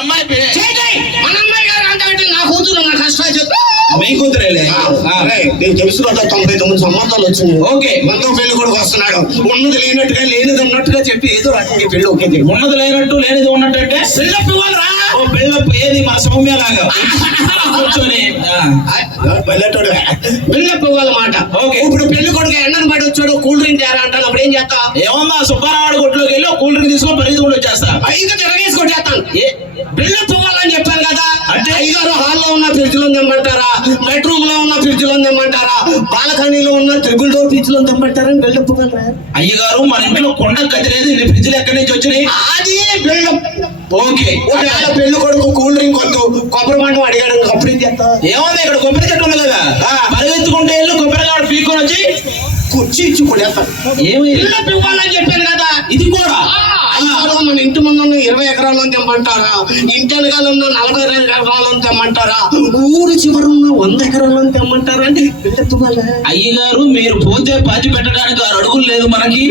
అమ్మాయి మన అమ్మాయి గారు అంటే నా కూతురు నా కష్టాలు చెప్పు. మీ కూతురేలే నేను తెలుసు కదా 99 సంవత్సరాలు వచ్చింది. ఓకే మనతో పెళ్లి కొడుకు వస్తున్నాడు. ఉన్నది లేనట్టుగా లేనిది ఉన్నట్టుగా చెప్పి ఏదో రకంగా పెళ్లి ఓకే ఉన్నది లేనట్టు లేనిది ఉన్నట్టు అంటే పెళ్ళప్పు ఇవ్వాలరా. ఓ పెళ్ళప్పు ఏది మన సౌమ్య లాగా కూర్చొని పెళ్ళప్పు ఇవ్వాలన్నమాట. ఓకే ఇప్పుడు పెళ్లి కొడుకు ఎండను పడి వచ్చాడు కూల్ డ్రింక్ తేరా అంటాను. అప్పుడు ఏం చేస్తా? ఏమన్నా సుబ్బారావాడి కొట్లోకి వెళ్ళి కూల్ డ్రింక్ తీసుకొని పరిగెత్తుకుంటూ వచ్చేస్తా. ఇంకా తిరగేసుకొని చేస్తాను. పెళ్ళప్పు ఇవ్వాలని చెప్పాను కదా. అంటే ఐదారు హాల్లో ఉన్న ఫ్రిడ్జ్ లో తెమ్మంటారా, బెడ్రూమ్ లో ఉన్న ఫ్రిడ్జ్ లో తెమ్మంటారా, బాల్కనీలో ఉన్న ట్రిపుల్ డోర్ ఫ్రిడ్జ్ లో తెమ్మంటారా? పెళ్ళప్పు అయ్యగారు మన ఇంట్లో కొండ కదిలేదు ఇన్ని ఫ్రిడ్జ్లు ఎక్కడి నుంచి వచ్చినాయి? అది పెళ్ళప్పు. ఓకే పెళ్లి కొడుకు కూల్ డ్రింక్ వద్దు కొబ్బరి మండం అడిగాడు. అప్పుడు ఏం చేస్తా? ఏముంది ఇక్కడ కొబ్బరి చెట్టు ఉంది కదా, పరిగెత్తుకుంటే వెళ్ళి కొబ్బరికాయ పీక్కొని వచ్చి కుర్చీ ఇచ్చి కొడేస్తాను. ఏమి ఇవ్వాలని చెప్పాను కదా. ఇది కూడా మన ఇంటి ముందు ఉన్న 20 ఎకరాలు తెమ్మంటారా, ఇంటి వెనకాల ఉన్న 40 ఎకరాలు తెమ్మంటారా, ఊరు చివరి ఉన్న 100 ఎకరాలు తెమ్మంటారా అంటే అయ్యగారు మీరు పోతే పాతి పెట్టడానికి 6 అడుగులు లేదు మనకి.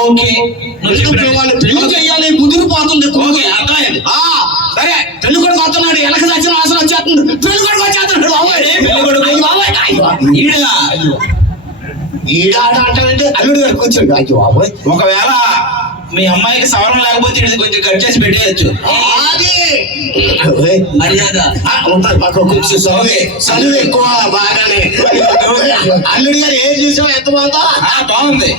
ఓకే పెళ్లి చేయాలి కుదిరిపోతుంది. ఓకే అర్థమైంది. సరే పెళ్లి కొడుకు వస్తున్నాడు. ఎలక వచ్చిన ఆసన వచ్చేస్తుంది. పెళ్లి కొడుకు వచ్చేస్తున్నాడు. ఈడాట అంటే అల్లుడు గారు కూర్చోండి. అయ్యో బాబోయ్. ఒకవేళ మీ అమ్మాయికి సవరం లేకపోతే ఇది కొంచెం కట్ చేసి పెట్టేయచ్చు. ఉంటుంది పక్క కూర్చో. చదువు ఎక్కువ బాగానే. అల్లుడు గారు ఏం చూసావు ఎంత బాగుంది.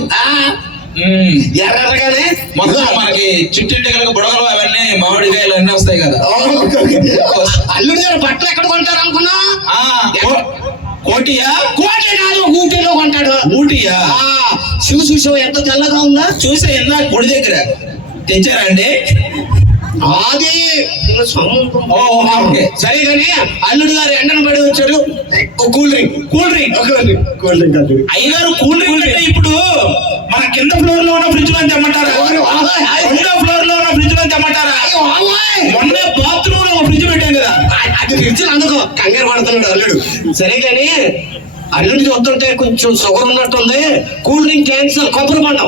ఎర్రగానే మొత్తం మనకి చుట్టింటికలకు బుడగలు అవన్నీ మామిడికాయలు అన్నీ వస్తాయి కదా. అల్లుడు గారు బట్టలు ఎక్కడ కొంటారు అనుకున్నా? కోటియా? కోటి కాదు, ఊటీలో కొంటాడు. ఊటియా? చూసావు ఎంత తెల్లగా ఉందా? చూసే ఇందా గుడి దగ్గర తెచ్చారా అండి? అది సరే కానీ అల్లుడు గారు ఎండను పడి వచ్చాడు. కూల్ డ్రింక్ అయ్యగారు కూల్ డ్రింక్ అంటే ఇప్పుడు మన కింద ఫ్లోర్ లో ఉన్న ఫ్రిడ్జ్ లో తెమ్మంటారా, రెండో ఫ్లోర్ లో ఉన్న ఫ్రిడ్జ్ లో తెమ్మంటారా? మొన్నే బాత్రూమ్ లో ఒక ఫ్రిడ్జ్ పెట్టాం కదా, అది ఫ్రిడ్జ్ అందుకో కంగారు పడుతున్నాడు అల్లుడు. సరే కానీ అల్లుడు చూస్తుంటే కొంచెం షుగర్ ఉన్నట్టుంది. Cool drink cancer. కొబ్బరి బండం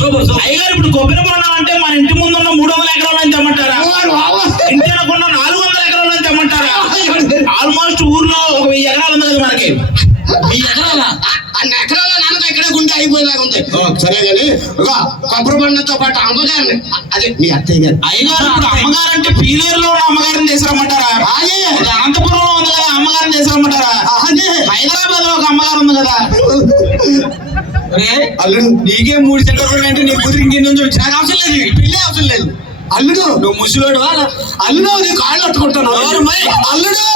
సూపర్. అయ్యగారు ఇప్పుడు కొబ్బరి బండం అంటే మన ఇంటి ముందు ఉన్న 300 ఎకరాలు అని తెమ్మంటారా, ఇంటి వెనకున్న 400 ఎకరాలు అని తెమ్మంటారా? ఆల్మోస్ట్ ఊర్లో ఒక 1000 ఎకరాలు ఉంది కదా మనకి. 1000 ఎకరాల అన్ని ఎకరాల నాన్నక ఇక్కడే గుంటే అయిపోయేలాగా ఉంది. సరే కానీ కొబ్బరి బండంతో పాటు అమ్మగారిని, అదే మీ అత్తయ్య గారు. అయ్యగారు ఇప్పుడు అమ్మగారు అంటే పీలేరులో ఉన్న అమ్మగారిని తీసుకురమ్మంటారా? అనంతపురంలో ఉంది కదా అమ్మగారిని తీసుకురమ్మంటారా? హైదరాబాద్ లో ఒక అమ్మగారు ఉంది కదా. అల్లుడు నీకే 3 సెంటర్ అంటే నీ కూతురికి కింద నుంచి నాకు అవసరం లేదు, పెళ్ళే అవసరం లేదు. అల్లుడు నువ్వు ముసలోడు. అల్లుడు నీ కాళ్ళు పట్టుకుంటాను. అల్లుడు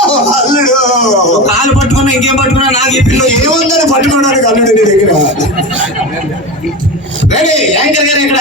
కాలు పట్టుకున్నా ఇంకేం పట్టుకున్నా నాకు ఈ పిల్ల ఏముందని పట్టుకోవడానికి అల్లుడు నీ దగ్గర. రెడీ యాంకర్ గారు ఎక్కడ?